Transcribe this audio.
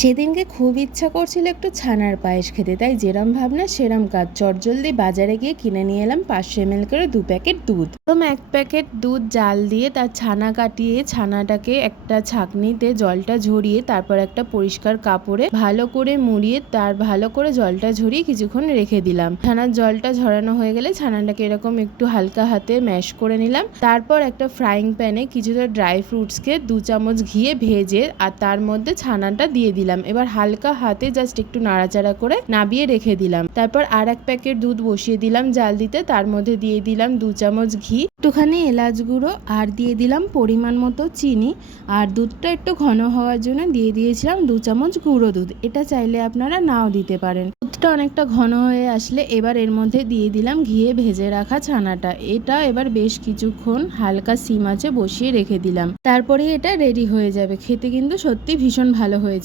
সেদিনকে খুব ইচ্ছা করছিল একটু ছানার পায়েস খেতে, তাই যেরম ভাবনা সেরম কাজ। চটজলদি বাজারে গিয়ে কিনে নিয়ে এলাম 500 ml করে 2 প্যাকেট দুধ। প্রথম 1 প্যাকেট দুধ জাল দিয়ে তার ছানা কাটিয়ে ছানাটাকে একটা ছাঁকনিতে জলটা ঝরিয়ে তারপর একটা পরিষ্কার কাপড়ে ভালো করে মুড়িয়ে তার ভালো করে জলটা ঝরিয়ে কিছুক্ষণ রেখে দিলাম। ছানার জলটা ঝরানো হয়ে গেলে ছানাটাকে এরকম একটু হালকা হাতে ম্যাশ করে নিলাম। তারপর একটা ফ্রাইং প্যানে কিছুটা ড্রাই ফ্রুটসকে 2 চামচ ঘিয়ে ভেজে আর তার মধ্যে ছানাটা দিয়ে দিলাম। এবার হালকা হাতে জাস্ট একটু নাড়াচাড়া করে নাবিয়ে রেখে দিলাম। তারপর আর 1 প্যাকেট দুধ বসিয়ে দিলাম জাল দিতে, তার মধ্যে দিয়ে দিলাম 2 চামচ ঘি, একটুখানি এলাচ গুঁড়ো আর দিয়ে দিলাম পরিমাণ মতো চিনি। আর দুধটা একটু ঘন হওয়ার জন্য দিয়ে দিয়েছিলাম 2 চামচ গুঁড়ো দুধ। এটা চাইলে আপনারা নাও দিতে পারেন। দুধটা অনেকটা ঘন হয়ে আসলে এবার এর মধ্যে দিয়ে দিলাম ঘিয়ে ভেজে রাখা ছানাটা। এটা এবার বেশ কিছুক্ষণ হালকা সিম আঁচে বসিয়ে রেখে দিলাম। তারপরে এটা রেডি হয়ে যাবে। খেতে কিন্তু সত্যি ভীষণ ভালো হয়েছে।